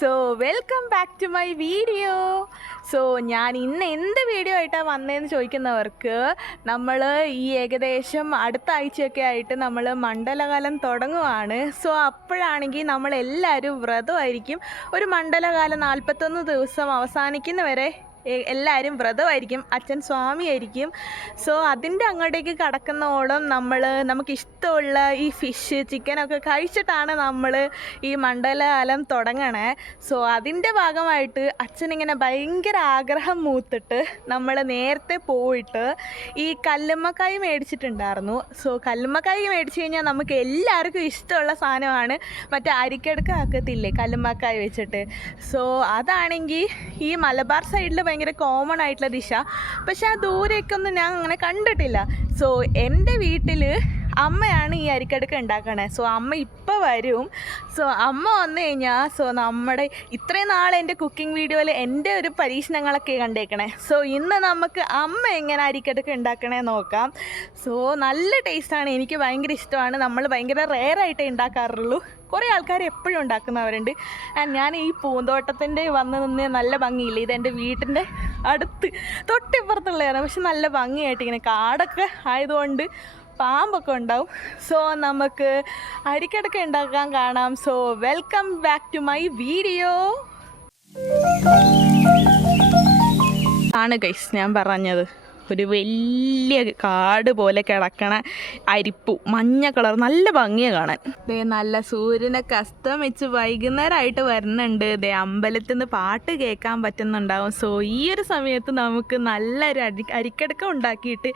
So welcome back to my video. So ഞാൻ ഇന്ന് എന്ത് വീഡിയോ ആയിട്ടാണ് വന്നതെന്ന് ചോദിക്കുന്നവർക്ക്, നമ്മൾ ഈ ഏകദേശം അടുത്ത ആഴ്ചയൊക്കെ ആയിട്ട് നമ്മൾ മണ്ഡലകാലം തുടങ്ങുവാണ്. സോ അപ്പോഴാണെങ്കിൽ നമ്മളെല്ലാവരും വ്രതമായിരിക്കും. ഒരു മണ്ഡലകാലം 41 ദിവസം അവസാനിക്കുന്നവരെ എല്ലാവരും വ്രതമായിരിക്കും. അച്ഛൻ സ്വാമിയായിരിക്കും. സോ അതിൻ്റെ അങ്ങോട്ടേക്ക് കടക്കുന്നോളം നമുക്കിഷ്ടമുള്ള ഈ ഫിഷ് ചിക്കനൊക്കെ കഴിച്ചിട്ടാണ് നമ്മൾ ഈ മണ്ഡലകാലം തുടങ്ങണേ. സോ അതിൻ്റെ ഭാഗമായിട്ട് അച്ഛനിങ്ങനെ ഭയങ്കര ആഗ്രഹം മൂത്തിട്ട് നമ്മൾ നേരത്തെ പോയിട്ട് ഈ കല്ലുമ്മക്കായ് മേടിച്ചിട്ടുണ്ടായിരുന്നു. സോ കല്ലുമ്മക്കായ് മേടിച്ച് കഴിഞ്ഞാൽ നമുക്ക് എല്ലാവർക്കും ഇഷ്ടമുള്ള സാധനമാണ്. മറ്റേ അരിക്കടുക്ക ആക്കത്തില്ലേ കല്ലുമ്മക്കായ് വെച്ചിട്ട്. സോ അതാണെങ്കിൽ ഈ മലബാർ സൈഡിൽ ഭയങ്കര കോമൺ ആയിട്ടുള്ള ഡിഷാണ്. പക്ഷെ ആ ദൂരേക്കൊന്നും ഞാൻ അങ്ങനെ കണ്ടിട്ടില്ല. സോ എൻ്റെ വീട്ടിൽ അമ്മയാണ് ഈ അരിക്കടുക്ക ഉണ്ടാക്കണത്. സോ അമ്മ ഇപ്പോൾ വരും. സോ അമ്മ വന്നു കഴിഞ്ഞാൽ നമ്മുടെ ഇത്രയും നാൾ എൻ്റെ കുക്കിംഗ് വീഡിയോയിൽ എൻ്റെ ഒരു പരീക്ഷണങ്ങളൊക്കെ കണ്ടേക്കണേ. സോ ഇന്ന് നമുക്ക് അമ്മ എങ്ങനെ അരിക്കടുക്ക ഉണ്ടാക്കണേ നോക്കാം. സോ നല്ല ടേസ്റ്റാണ്, എനിക്ക് ഭയങ്കര ഇഷ്ടമാണ്. നമ്മൾ ഭയങ്കര റെയറായിട്ടേ ഉണ്ടാക്കാറുള്ളൂ. കുറേ ആൾക്കാർ എപ്പോഴും ഉണ്ടാക്കുന്നവരുണ്ട്. ഞാൻ ഈ പൂന്തോട്ടത്തിൻ്റെ വന്ന് നിന്ന് നല്ല ഭംഗിയില്ല, ഇതെൻ്റെ വീട്ടിൻ്റെ അടുത്ത് തൊട്ടിപ്പുറത്തുള്ളതാണ്. പക്ഷെ നല്ല ഭംഗിയായിട്ട് ഇങ്ങനെ കാടൊക്കെ ആയതുകൊണ്ട് പാമ്പൊക്കെ ഉണ്ടാവും. സോ നമുക്ക് അരിക്കടുക്ക ഉണ്ടാക്കാൻ കാണാം. So welcome back to my video. ആണ് ഗൈസ് ഞാൻ പറഞ്ഞത്, ഒരു വലിയ കാട് പോലെ കിടക്കണ അരിപ്പു, മഞ്ഞ കളർ, നല്ല ഭംഗിയാണ് കാണാൻ. നല്ല സൂര്യനൊക്കെ അസ്തമിച്ച് വൈകുന്നേരമായിട്ട് വരുന്നുണ്ട്. അമ്പലത്തിൽ നിന്ന് പാട്ട് കേൾക്കാൻ പറ്റുന്നുണ്ടാവും. സോ ഈ ഒരു സമയത്ത് നമുക്ക് നല്ലൊരു അരിക്കടുക്ക ഉണ്ടാക്കിയിട്ട്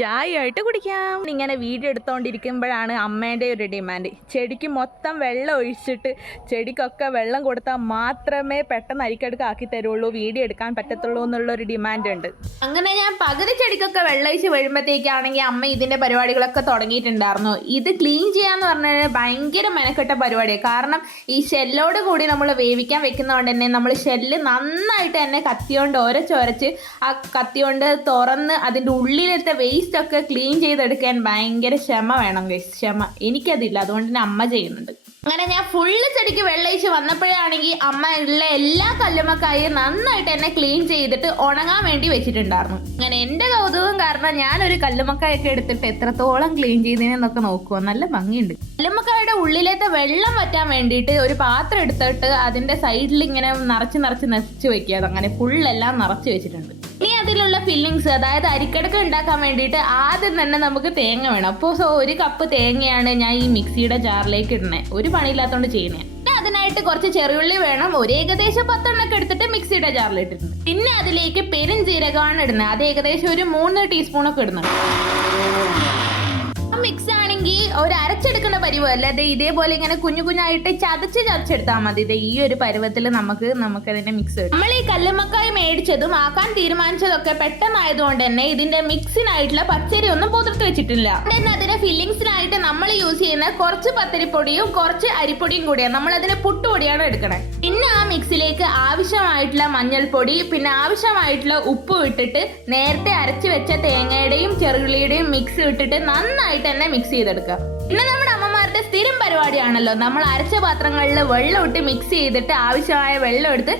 ചായയായിട്ട് കുടിക്കാം. ഇങ്ങനെ വീഡിയോ എടുത്തുകൊണ്ടിരിക്കുമ്പോഴാണ് അമ്മേൻ്റെ ഒരു ഡിമാൻഡ്, ചെടിക്ക് മൊത്തം വെള്ളം ഒഴിച്ചിട്ട് ചെടിക്കൊക്കെ വെള്ളം കൊടുത്താൽ മാത്രമേ പെട്ടെന്ന് അരിക്കടുക്ക ആക്കി തരുള്ളൂ, വീഡിയോ എടുക്കാൻ പറ്റത്തുള്ളൂ എന്നുള്ളൊരു ഡിമാൻഡ് ഉണ്ട്. അങ്ങനെ ഞാൻ പകുതി ചെടിക്കൊക്കെ വെള്ളമൊഴിച്ച് വീഴുമ്പോഴത്തേക്കാണെങ്കിൽ അമ്മ ഇതിൻ്റെ പരിപാടികളൊക്കെ തുടങ്ങിയിട്ടുണ്ടായിരുന്നു. ഇത് ക്ലീൻ ചെയ്യാന്ന് പറഞ്ഞാൽ ഭയങ്കര മെനക്കെട്ട പരിപാടിയാണ്. കാരണം ഈ ഷെല്ലോട് കൂടി നമ്മൾ വേവിക്കാൻ വെക്കുന്നതുകൊണ്ട് തന്നെ നമ്മൾ ഷെല്ല് നന്നായിട്ട് തന്നെ കത്തിയോണ്ട് ഒരച്ചൊരച്ച് ആ കത്തിയോണ്ട് തുറന്ന് അതിൻ്റെ ഉള്ളിലത്തെ വേസ്റ്റൊക്കെ ക്ലീൻ ചെയ്തെടുക്കാൻ ഭയങ്കര ക്ഷമ വേണം. ക്ഷമ എനിക്കതില്ല, അതുകൊണ്ട് തന്നെ അമ്മ ചെയ്യുന്നുണ്ട്. അങ്ങനെ ഞാൻ ഫുള്ള് ചെടിക്ക് വെള്ളമൊഴിച്ച് വന്നപ്പോഴാണെങ്കിൽ അമ്മ ഉള്ള എല്ലാ കല്ലുമ്മക്കായും നന്നായിട്ട് തന്നെ ക്ലീൻ ചെയ്തിട്ട് ഉണങ്ങാൻ വേണ്ടി വെച്ചിട്ടുണ്ടായിരുന്നു. അങ്ങനെ എൻ്റെ കൗതുകം കാരണം ഞാനൊരു കല്ലുമ്മക്കായൊക്കെ എടുത്തിട്ട് എത്രത്തോളം ക്ലീൻ ചെയ്തതിനെന്നൊക്കെ നോക്കുക. നല്ല ഭംഗിയുണ്ട്. കല്ലുമ്മക്കായുടെ ഉള്ളിലത്തെ വെള്ളം വറ്റാൻ വേണ്ടിയിട്ട് ഒരു പാത്രം എടുത്തിട്ട് അതിൻ്റെ സൈഡിൽ ഇങ്ങനെ നിറച്ച് വെക്കുക. അങ്ങനെ ഫുള്ളെല്ലാം നിറച്ച് വെച്ചിട്ടുണ്ട്. ഇനി അതിലുള്ള ഫില്ലിങ്സ്, അതായത് അരിക്കടുക്ക ഉണ്ടാക്കാൻ വേണ്ടിയിട്ട് ആദ്യം തന്നെ നമുക്ക് തേങ്ങ വേണം. അപ്പോൾ ഒരു കപ്പ് തേങ്ങയാണ് ഞാൻ ഈ മിക്സിയുടെ ജാറിലേക്ക് ഇടണേ. ഒരു പണിയില്ലാത്തതുകൊണ്ട് ചെയ്യണേ. പിന്നെ അതിനായിട്ട് കുറച്ച് ചെറിയുള്ളി വേണം. ഒരു ഏകദേശം 10 എണ്ണൊക്കെ എടുത്തിട്ട് മിക്സിയുടെ ജാറിലിട്ടിട്ടുണ്ട്. പിന്നെ അതിലേക്ക് പെരുംജീരകമാണ് ഇടുന്നത്. അത് ഏകദേശം ഒരു 3 ടീസ്പൂണൊക്കെ ഇടുന്നുണ്ട്. മിക്സ് ആണെങ്കിൽ ഒരു അരച്ചെടുക്കുന്ന പരുവല്ല, ഇതേപോലെ ഇങ്ങനെ കുഞ്ഞു കുഞ്ഞായിട്ട് ചതച്ചെടുത്താൽ മതി. ഈ ഒരു പരുവത്തിൽ നമുക്കതിന്റെ മിക്സ് കിട്ടും. നമ്മൾ ഈ കല്ലുമ്മക്കായ മേടിച്ചതും ആക്കാൻ തീരുമാനിച്ചതൊക്കെ പെട്ടെന്നായതുകൊണ്ട് തന്നെ ഇതിന്റെ മിക്സിനായിട്ടുള്ള പച്ചരി ഒന്നും പുതിർത്ത് വെച്ചിട്ടില്ല. പിന്നെ അതിന്റെ ഫില്ലിങ്സിനായിട്ട് നമ്മൾ യൂസ് ചെയ്യുന്ന കുറച്ച് പത്തിരിപ്പൊടിയും കുറച്ച് അരിപ്പൊടിയും കൂടിയാണ്. നമ്മൾ അതിന് പുട്ടുപൊടിയാണ് എടുക്കണേ. പിന്നെ ആ മിക്സിലേക്ക് ആവശ്യമായിട്ടുള്ള മഞ്ഞൾപ്പൊടി, പിന്നെ ആവശ്യമായിട്ടുള്ള ഉപ്പ് ഇട്ടിട്ട് നേരത്തെ അരച്ചു വെച്ച തേങ്ങയുടെയും ചെറുള്ളിയുടെയും മിക്സ് ഇട്ടിട്ട് നന്നായിട്ട് തന്നെ മിക്സ് ചെയ്തെടുക്കുക. പിന്നെ നമ്മുടെ അമ്മമാരുടെ സ്ഥിരം പരിപാടിയാണല്ലോ, നമ്മൾ അരച്ച പാത്രങ്ങളിൽ വെള്ളം ഇട്ട് മിക്സ് ചെയ്തിട്ട് ആവശ്യമായ വെള്ളം എടുത്ത്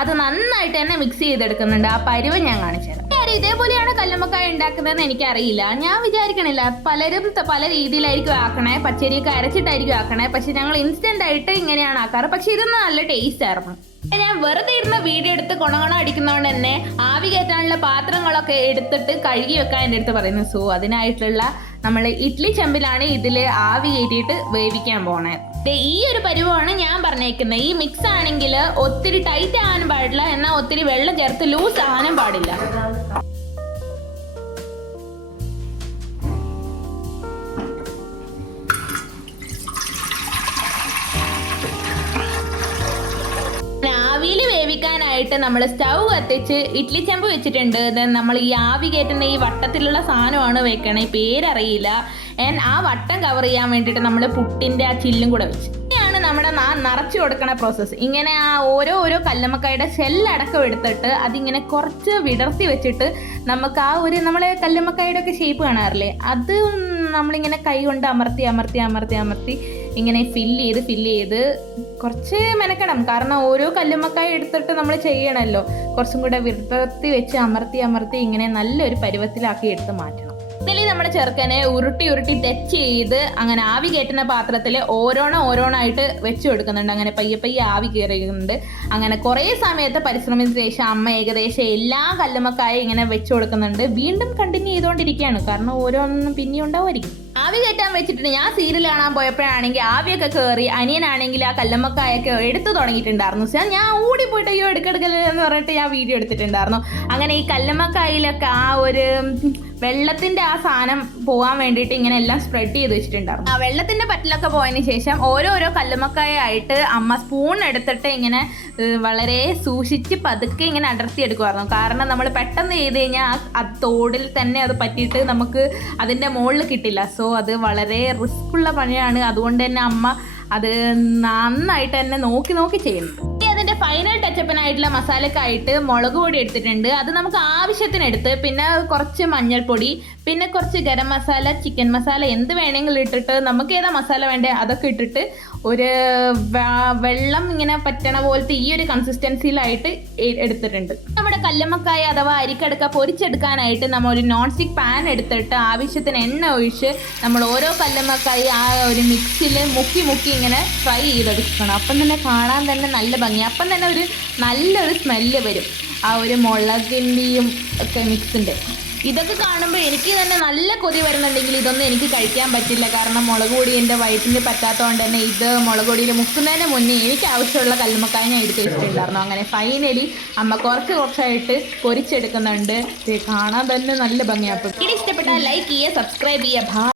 അത് നന്നായിട്ട് തന്നെ മിക്സ് ചെയ്തെടുക്കുന്നുണ്ട്. ആ പരുവം ഞാൻ കാണിച്ചു തരാം. ഇതേപോലെയാണ് കല്ലുമ്മക്കായ ഉണ്ടാക്കുന്നതെന്ന് എനിക്കറിയില്ല. ഞാൻ വിചാരിക്കണില്ല, പലരും പല രീതിയിലായിരിക്കും ആക്കണേ. പച്ചരിയൊക്കെ അരച്ചിട്ടായിരിക്കും ആക്കണേ. പക്ഷെ ഞങ്ങൾ ഇൻസ്റ്റന്റ് ആയിട്ട് ഇങ്ങനെയാണ് ആക്കാറ്. പക്ഷെ ഇതൊന്നും നല്ല ടേസ്റ്റ് ആയിരുന്നു. ഞാൻ വെറുതെ ഇരുന്ന വീഡിയോ എടുത്ത് കൊണകൊണ അടിക്കുന്നതുകൊണ്ട് തന്നെ ആവി കയറ്റാനുള്ള പാത്രങ്ങളൊക്കെ എടുത്തിട്ട് കഴുകി വെക്കാൻ എൻ്റെ അടുത്ത് പറയുന്നു. സോ അതിനായിട്ടുള്ള നമ്മൾ ഇഡ്ഡലി ചെമ്പിലാണ് ഇതിൽ ആവി കയറ്റിയിട്ട് വേവിക്കാൻ പോണേ. ഈ ഒരു പരുവമാണ് ഞാൻ പറഞ്ഞേക്കുന്നത്. ഈ മിക്സ് ആണെങ്കിൽ ഒത്തിരി ടൈറ്റ് ആവാനും പാടില്ല, എന്നാൽ ഒത്തിരി വെള്ളം ചേർത്ത് ലൂസ് ആവാനും പാടില്ല. വേവിക്കാനായിട്ട് നമ്മൾ സ്റ്റൗ കത്തിച്ച് ഇഡ്ഡലി ചെമ്പ് വെച്ചിട്ടുണ്ട്. നമ്മൾ ഈ ആവി കയറ്റുന്ന ഈ വട്ടത്തിലുള്ള സാധനമാണ് വെക്കണേ, പേരറിയില്ല. ആ വട്ടം കവർ ചെയ്യാൻ വേണ്ടിയിട്ട് നമ്മൾ പുട്ടിൻ്റെ ആ ചില്ലും കൂടെ വെച്ച് ഇങ്ങനെയാണ് നമ്മുടെ നിറച്ചു കൊടുക്കണ പ്രോസസ്സ്. ഇങ്ങനെ ആ ഓരോ കല്ലുമ്മക്കായുടെ ഷെല്ലടക്കം എടുത്തിട്ട് അതിങ്ങനെ കുറച്ച് വിടർത്തി വെച്ചിട്ട് നമുക്ക് ആ ഒരു നമ്മളെ കല്ലുമ്മക്കായുടെ ഒക്കെ ഷേപ്പ് കാണാറില്ലേ, അത് നമ്മളിങ്ങനെ കൈ കൊണ്ട് അമർത്തി ഇങ്ങനെ ഫില്ല് ചെയ്ത് കുറച്ച് മെനക്കെടണം. കാരണം ഓരോ കല്ലുമ്മക്കായ എടുത്തിട്ട് നമ്മൾ ചെയ്യണമല്ലോ. കുറച്ചും കൂടെ വൃത്തി വെച്ച് അമർത്തി ഇങ്ങനെ നല്ലൊരു പരുവത്തിലാക്കി എടുത്ത് മാറ്റണം. ഇതിൽ നമ്മുടെ ചെറുക്കനെ ഉരുട്ടി ടച്ച് ചെയ്ത് അങ്ങനെ ആവി കയറ്റുന്ന പാത്രത്തിൽ ഓരോന്നായിട്ട് വെച്ച് കൊടുക്കുന്നുണ്ട്. അങ്ങനെ പയ്യെ ആവി കയറിയുന്നുണ്ട്. അങ്ങനെ കുറേ സമയത്ത് പരിശ്രമത്തിന് ശേഷം അമ്മ ഏകദേശം എല്ലാ കല്ലുമ്മക്കായ ഇങ്ങനെ വെച്ച് കൊടുക്കുന്നുണ്ട്. വീണ്ടും കണ്ടിന്യൂ ചെയ്തുകൊണ്ടിരിക്കുകയാണ്. കാരണം ഓരോന്നും പിന്നെയും ഉണ്ടാവുമായിരിക്കും. ആവി കയറ്റാൻ വെച്ചിട്ടുണ്ട്. ഞാൻ സീരിയൽ കാണാൻ പോയപ്പോഴാണെങ്കിൽ ആവിയൊക്കെ കയറി അനിയനാണെങ്കിൽ ആ കല്ലുമ്മക്കായൊക്കെ എടുത്തു തുടങ്ങിയിട്ടുണ്ടായിരുന്നു. ഞാൻ ഓടിപ്പോയിട്ട് അയ്യോ എടുക്കെടുക്കലെന്ന് പറഞ്ഞിട്ട് ഞാൻ വീഡിയോ എടുത്തിട്ടുണ്ടായിരുന്നു. അങ്ങനെ ഈ കല്ലുമ്മക്കായിലൊക്കെ ആ ഒരു വെള്ളത്തിൻ്റെ ആ സാധനം പോകാൻ വേണ്ടിയിട്ട് ഇങ്ങനെ എല്ലാം സ്പ്രെഡ് ചെയ്ത് വെച്ചിട്ടുണ്ടായിരുന്നു. ആ വെള്ളത്തിൻ്റെ പറ്റിലൊക്കെ പോയതിന് ശേഷം ഓരോരോ കല്ലുമ്മക്കായ ആയിട്ട് അമ്മ സ്പൂൺ എടുത്തിട്ട് ഇങ്ങനെ വളരെ സൂക്ഷിച്ച് പതുക്കെ ഇങ്ങനെ അടർത്തിയെടുക്കുമായിരുന്നു. കാരണം നമ്മൾ പെട്ടെന്ന് ചെയ്ത് കഴിഞ്ഞാൽ ആ തോടിൽ തന്നെ അത് പറ്റിയിട്ട് നമുക്ക് അതിൻ്റെ മുകളിൽ കിട്ടില്ല. സോ അത് വളരെ റിസ്ക് ഉള്ള പണിയാണ്. അതുകൊണ്ട് തന്നെ അമ്മ അത് നന്നായിട്ട് തന്നെ നോക്കി ചെയ്യുന്നു. അതിൻ്റെ ഫൈനൽ ടച്ചപ്പിനായിട്ടുള്ള മസാലക്കായിട്ട് മുളക് പൊടി എടുത്തിട്ടുണ്ട്. അത് നമുക്ക് ആവശ്യത്തിനെടുത്ത്, പിന്നെ കുറച്ച് മഞ്ഞൾപ്പൊടി, പിന്നെ കുറച്ച് ഗരം മസാല, ചിക്കൻ മസാല എന്ത് വേണമെങ്കിലും ഇട്ടിട്ട് നമുക്ക് ഏതാ മസാല വേണ്ടേ അതൊക്കെ ഇട്ടിട്ട് ഒരു വെള്ളം ഇങ്ങനെ പറ്റണ പോലത്തെ ഈ ഒരു കൺസിസ്റ്റൻസിയിലായിട്ട് എടുത്തിട്ടുണ്ട്. നമ്മുടെ കല്ലുമ്മക്കായ അഥവാ അരിക്കടുക്ക പൊരിച്ചെടുക്കാനായിട്ട് നമ്മൾ ഒരു നോൺ സ്റ്റിക്ക് പാൻ എടുത്തിട്ട് ആവശ്യത്തിന് എണ്ണ ഒഴിച്ച് നമ്മൾ ഓരോ കല്ലുമ്മക്കായ ആ ഒരു മിക്സിൽ മുക്കി ഇങ്ങനെ ഫ്രൈ ചെയ്തെടുക്കണം. അപ്പം തന്നെ കാണാൻ തന്നെ നല്ല ഭംഗി. അപ്പം തന്നെ ഒരു നല്ലൊരു സ്മെല്ല് വരും ആ ഒരു മുളകിൻ്റെയും ഒക്കെ മിക്സിൻ്റെ. ഇതൊക്കെ കാണുമ്പോൾ എനിക്ക് തന്നെ നല്ല കൊതി വരുന്നുണ്ടെങ്കിൽ ഇതൊന്നും എനിക്ക് കഴിക്കാൻ പറ്റില്ല. കാരണം മുളക് പൊടി എൻ്റെ വയറ്റിന് പറ്റാത്തതുകൊണ്ട് തന്നെ ഇത് മുളക് പൊടിയിൽ മുക്കുന്നതിന് മുന്നേ എനിക്ക് ആവശ്യമുള്ള കല്ലുമ്മക്കായ ഞാൻ എടുത്ത് വെച്ചിട്ടുണ്ടായിരുന്നു. അങ്ങനെ ഫൈനലി അമ്മ കുറച്ചായിട്ട് പൊരിച്ചെടുക്കുന്നുണ്ട്. കാണാൻ തന്നെ നല്ല ഭംഗിയാക്കും. ഇത് ഇഷ്ടപ്പെട്ടാൽ ലൈക്ക് ചെയ്യുക, സബ്സ്ക്രൈബ് ചെയ്യുക.